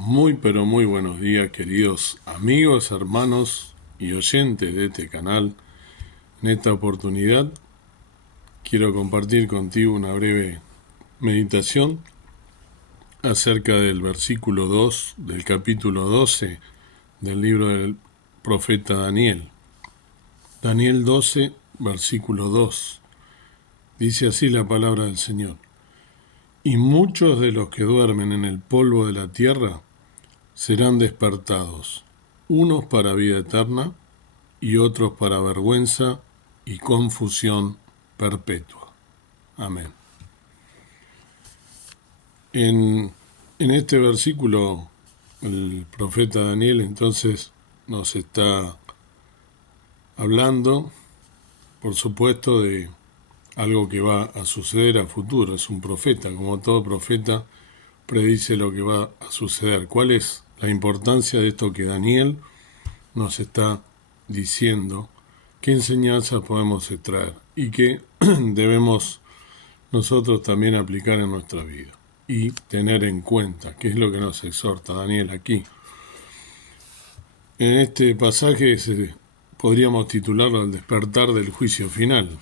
Muy pero muy buenos días, queridos amigos, hermanos y oyentes de este canal. En esta oportunidad quiero compartir contigo una breve meditación acerca del versículo 2 del capítulo 12 del libro del profeta Daniel. Daniel 12, versículo 2. Dice así la palabra del Señor. Y muchos de los que duermen en el polvo de la tierra serán despertados, unos para vida eterna y otros para vergüenza y confusión perpetua. Amén. En este versículo, el profeta Daniel entonces nos está hablando, por supuesto, de algo que va a suceder a futuro. Es un profeta, como todo profeta, predice lo que va a suceder. ¿Cuál es la importancia de esto que Daniel nos está diciendo? ¿Qué enseñanzas podemos extraer y qué debemos nosotros también aplicar en nuestra vida y tener en cuenta? ¿Qué es lo que nos exhorta Daniel aquí? En este pasaje podríamos titularlo El despertar del juicio final.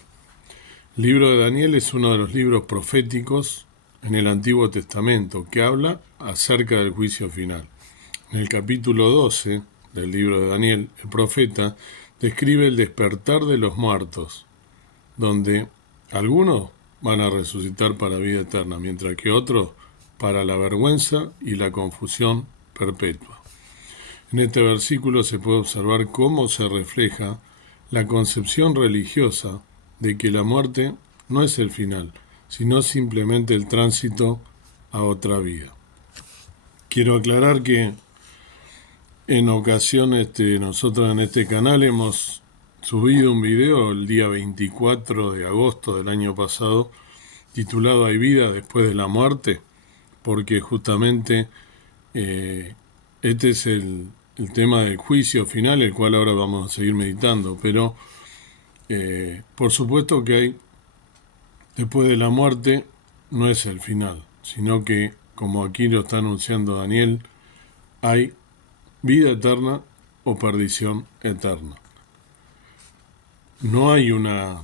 El libro de Daniel es uno de los libros proféticos en el Antiguo Testamento que habla acerca del juicio final. En el capítulo 12 del libro de Daniel, el profeta describe el despertar de los muertos, donde algunos van a resucitar para vida eterna, mientras que otros para la vergüenza y la confusión perpetua. En este versículo se puede observar cómo se refleja la concepción religiosa de que la muerte no es el final, sino simplemente el tránsito a otra vida. Quiero aclarar que en ocasiones nosotros en este canal hemos subido un video el día 24 de agosto del año pasado titulado ¿Hay vida después de la muerte? Porque justamente este es el tema del juicio final, el cual ahora vamos a seguir meditando, pero por supuesto que hay después de la muerte no es el final, sino que, como aquí lo está anunciando Daniel, hay vida eterna o perdición eterna. No hay una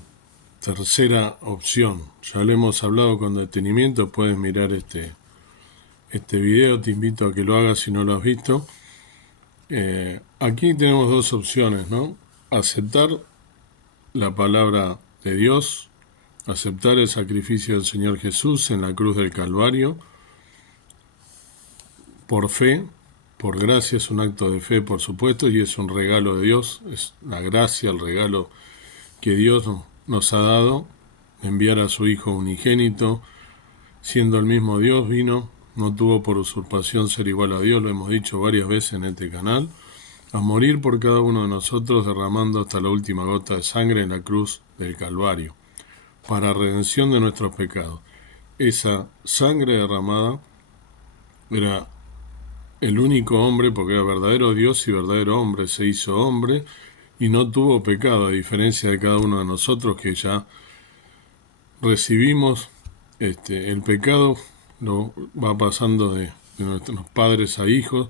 tercera opción. Ya lo hemos hablado con detenimiento, puedes mirar este video, te invito a que lo hagas si no lo has visto. Aquí tenemos dos opciones, ¿no? Aceptar la palabra de Dios, aceptar el sacrificio del Señor Jesús en la cruz del Calvario, por fe, por gracia, es un acto de fe, por supuesto, y es un regalo de Dios, es la gracia, el regalo que Dios nos ha dado, enviar a su Hijo unigénito, siendo el mismo Dios, vino, no tuvo por usurpación ser igual a Dios, lo hemos dicho varias veces en este canal, a morir por cada uno de nosotros, derramando hasta la última gota de sangre en la cruz del Calvario, para redención de nuestros pecados. Esa sangre derramada era el único hombre, porque era verdadero Dios y verdadero hombre, se hizo hombre y no tuvo pecado, a diferencia de cada uno de nosotros que ya recibimos el pecado, lo va pasando de nuestros padres a hijos,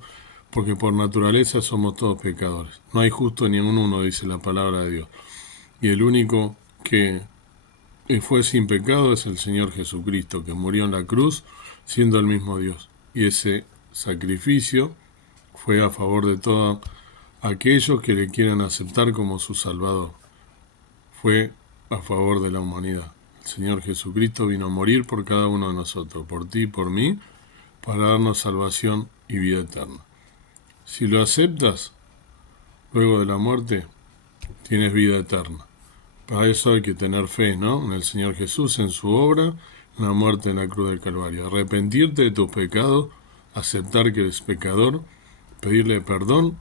porque por naturaleza somos todos pecadores. No hay justo ni uno, dice la palabra de Dios. Y el único que fue sin pecado es el Señor Jesucristo, que murió en la cruz siendo el mismo Dios. Y ese sacrificio fue a favor de todos aquellos que le quieran aceptar como su Salvador. Fue a favor de la humanidad. El Señor Jesucristo vino a morir por cada uno de nosotros, por ti y por mí, para darnos salvación y vida eterna. Si lo aceptas, luego de la muerte, tienes vida eterna. Para eso hay que tener fe, ¿no? En el Señor Jesús, en su obra, en la muerte en la cruz del Calvario. Arrepentirte de tus pecados, aceptar que eres pecador, pedirle perdón,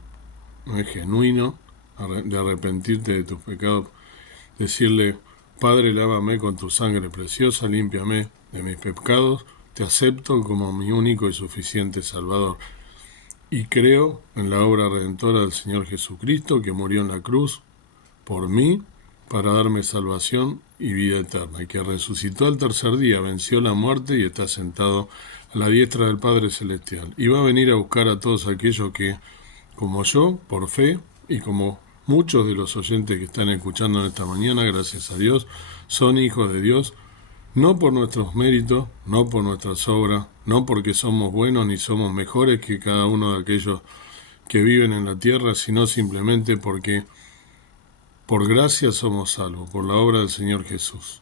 no es genuino, de arrepentirte de tus pecados, decirle, Padre, lávame con tu sangre preciosa, límpiame de mis pecados, te acepto como mi único y suficiente Salvador. Y creo en la obra redentora del Señor Jesucristo, que murió en la cruz por mí, para darme salvación y vida eterna, y que resucitó al tercer día, venció la muerte y está sentado a la diestra del Padre Celestial. Y va a venir a buscar a todos aquellos que, como yo, por fe, y como muchos de los oyentes que están escuchando en esta mañana, gracias a Dios, son hijos de Dios, no por nuestros méritos, no por nuestras obras, no porque somos buenos ni somos mejores que cada uno de aquellos que viven en la tierra, sino simplemente porque por gracia somos salvos, por la obra del Señor Jesús.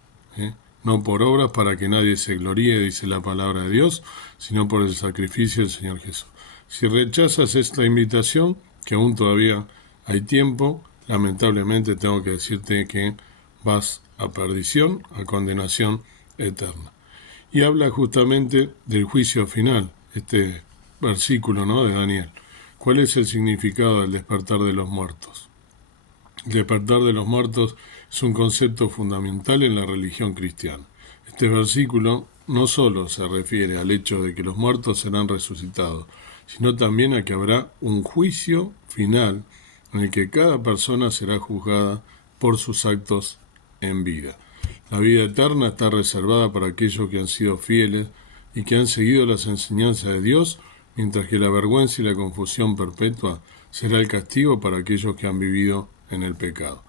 No por obras para que nadie se gloríe, dice la palabra de Dios, sino por el sacrificio del Señor Jesús. Si rechazas esta invitación, que aún todavía hay tiempo, lamentablemente tengo que decirte que vas a perdición, a condenación eterna. Y habla justamente del juicio final, este versículo, ¿no?, de Daniel. ¿Cuál es el significado del despertar de los muertos? El despertar de los muertos es un concepto fundamental en la religión cristiana. Este versículo no solo se refiere al hecho de que los muertos serán resucitados, sino también a que habrá un juicio final en el que cada persona será juzgada por sus actos en vida. La vida eterna está reservada para aquellos que han sido fieles y que han seguido las enseñanzas de Dios, mientras que la vergüenza y la confusión perpetua será el castigo para aquellos que han vivido en el pecado.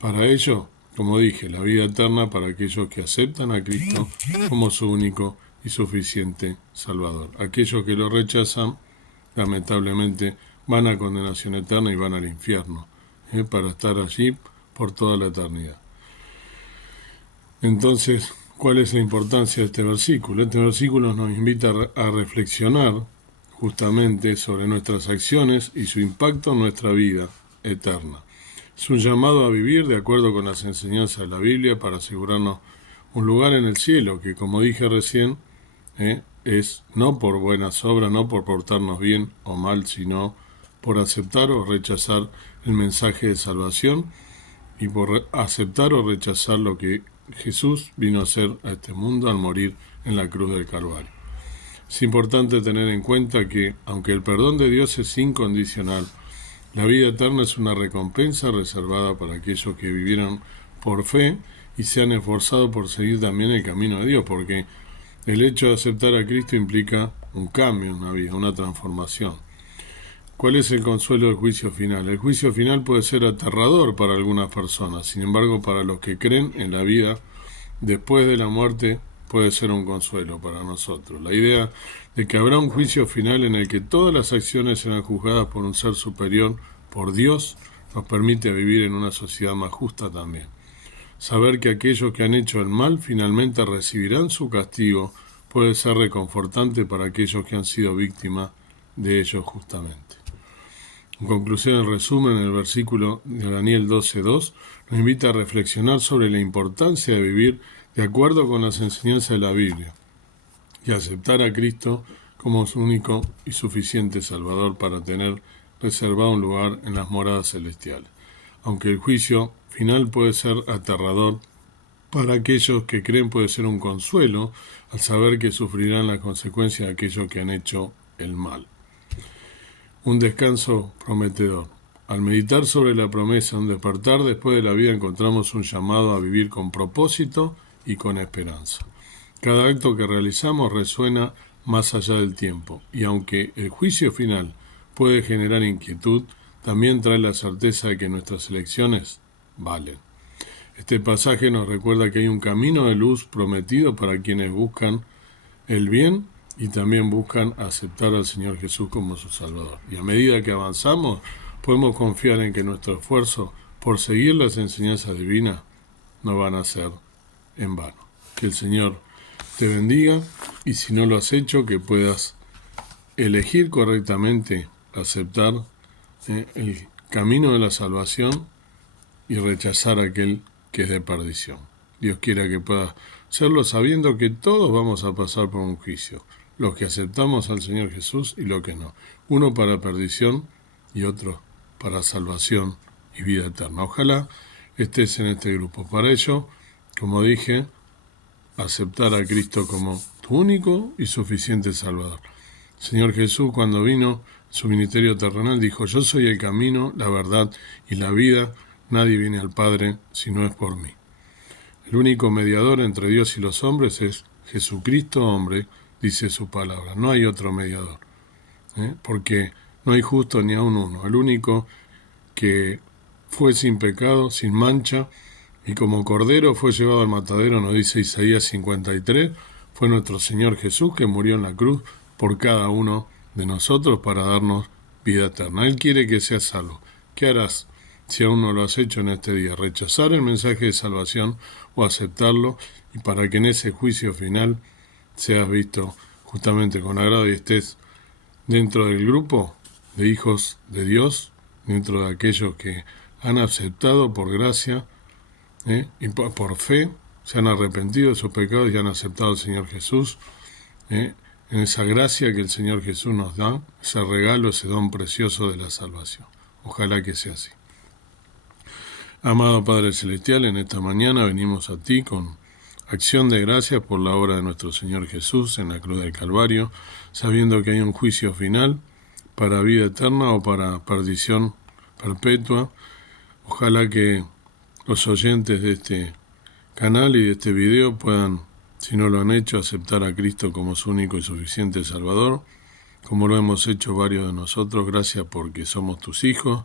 Para ello, como dije, la vida eterna para aquellos que aceptan a Cristo como su único y suficiente Salvador. Aquellos que lo rechazan, lamentablemente, van a condenación eterna y van al infierno, para estar allí por toda la eternidad. Entonces, ¿cuál es la importancia de este versículo? Este versículo nos invita a reflexionar justamente sobre nuestras acciones y su impacto en nuestra vida eterna. Es un llamado a vivir de acuerdo con las enseñanzas de la Biblia para asegurarnos un lugar en el cielo, que, como dije recién, es no por buenas obras, no por portarnos bien o mal, sino por aceptar o rechazar el mensaje de salvación y por aceptar o rechazar lo que Jesús vino a hacer a este mundo al morir en la cruz del Calvario. Es importante tener en cuenta que, aunque el perdón de Dios es incondicional, la vida eterna es una recompensa reservada para aquellos que vivieron por fe y se han esforzado por seguir también el camino de Dios, porque el hecho de aceptar a Cristo implica un cambio en la vida, una transformación. ¿Cuál es el consuelo del juicio final? El juicio final puede ser aterrador para algunas personas, sin embargo, para los que creen en la vida después de la muerte puede ser un consuelo para nosotros. La idea de que habrá un juicio final en el que todas las acciones serán juzgadas por un ser superior, por Dios, nos permite vivir en una sociedad más justa también. Saber que aquellos que han hecho el mal finalmente recibirán su castigo puede ser reconfortante para aquellos que han sido víctimas de ellos justamente. En conclusión, en resumen, el versículo de Daniel 12:2 nos invita a reflexionar sobre la importancia de vivir de acuerdo con las enseñanzas de la Biblia y aceptar a Cristo como su único y suficiente Salvador para tener reservado un lugar en las moradas celestiales. Aunque el juicio final puede ser aterrador, para aquellos que creen puede ser un consuelo al saber que sufrirán las consecuencias de aquellos que han hecho el mal. Un descanso prometedor. Al meditar sobre la promesa de un despertar después de la vida encontramos un llamado a vivir con propósito y con esperanza. Cada acto que realizamos resuena más allá del tiempo, y aunque el juicio final puede generar inquietud, también trae la certeza de que nuestras elecciones valen. Este pasaje nos recuerda que hay un camino de luz prometido para quienes buscan el bien y también buscan aceptar al Señor Jesús como su Salvador. Y a medida que avanzamos, podemos confiar en que nuestro esfuerzo por seguir las enseñanzas divinas no van a ser en vano. Que el Señor te bendiga y si no lo has hecho, que puedas elegir correctamente aceptar el camino de la salvación y rechazar aquel que es de perdición. Dios quiera que puedas hacerlo sabiendo que todos vamos a pasar por un juicio, los que aceptamos al Señor Jesús y los que no, uno para perdición y otro para salvación y vida eterna. Ojalá estés en este grupo. Para ello, como dije, aceptar a Cristo como tu único y suficiente Salvador. El Señor Jesús, cuando vino su ministerio terrenal, dijo: yo soy el camino, la verdad y la vida. nadie viene al Padre si no es por mí. El único mediador entre Dios y los hombres es Jesucristo hombre, dice su palabra. No hay otro mediador, porque no hay justo ni aun uno. El único que fue sin pecado, sin mancha, y como cordero fue llevado al matadero, nos dice Isaías 53, fue nuestro Señor Jesús que murió en la cruz por cada uno de nosotros para darnos vida eterna. Él quiere que seas salvo. ¿Qué harás si aún no lo has hecho en este día? ¿Rechazar el mensaje de salvación o aceptarlo? Y para que en ese juicio final seas visto justamente con agrado y estés dentro del grupo de hijos de Dios, dentro de aquellos que han aceptado por gracia y por fe, se han arrepentido de sus pecados y han aceptado al Señor Jesús, en esa gracia que el Señor Jesús nos da, ese regalo, ese don precioso de la salvación. Ojalá que sea así. Amado Padre Celestial, en esta mañana venimos a ti con acción de gracias por la obra de nuestro Señor Jesús en la cruz del Calvario, sabiendo que hay un juicio final para vida eterna o para perdición perpetua. Ojalá que los oyentes de este canal y de este video puedan, si no lo han hecho, aceptar a Cristo como su único y suficiente Salvador, como lo hemos hecho varios de nosotros. Gracias porque somos tus hijos,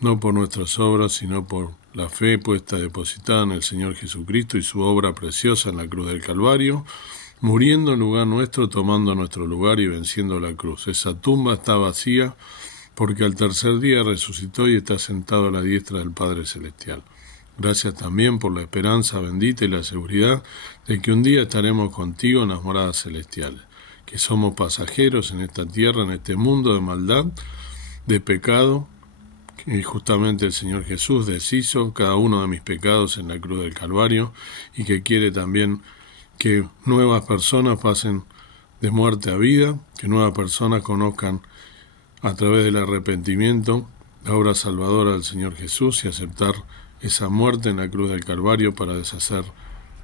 no por nuestras obras, sino por la fe puesta depositada en el Señor Jesucristo y su obra preciosa en la cruz del Calvario, muriendo en lugar nuestro, tomando nuestro lugar y venciendo la cruz. Esa tumba está vacía porque al tercer día resucitó y está sentado a la diestra del Padre Celestial. Gracias también por la esperanza bendita y la seguridad de que un día estaremos contigo en las moradas celestiales, que somos pasajeros en esta tierra, en este mundo de maldad, de pecado, y justamente el Señor Jesús deshizo cada uno de mis pecados en la cruz del Calvario y que quiere también que nuevas personas pasen de muerte a vida, que nuevas personas conozcan a través del arrepentimiento la obra salvadora del Señor Jesús y aceptar esa muerte en la cruz del Calvario para deshacer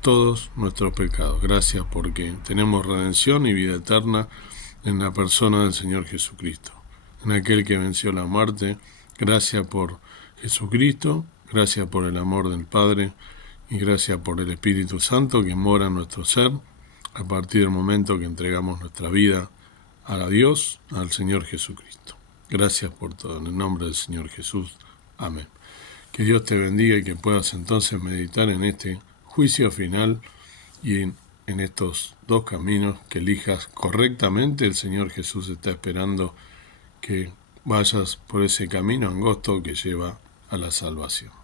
todos nuestros pecados. Gracias porque tenemos redención y vida eterna en la persona del Señor Jesucristo, en aquel que venció la muerte. Gracias por Jesucristo, gracias por el amor del Padre y gracias por el Espíritu Santo que mora en nuestro ser a partir del momento que entregamos nuestra vida a Dios, al Señor Jesucristo. Gracias por todo. En el nombre del Señor Jesús. Amén. Que Dios te bendiga y que puedas entonces meditar en este juicio final y en estos dos caminos que elijas correctamente. El Señor Jesús está esperando que vayas por ese camino angosto que lleva a la salvación.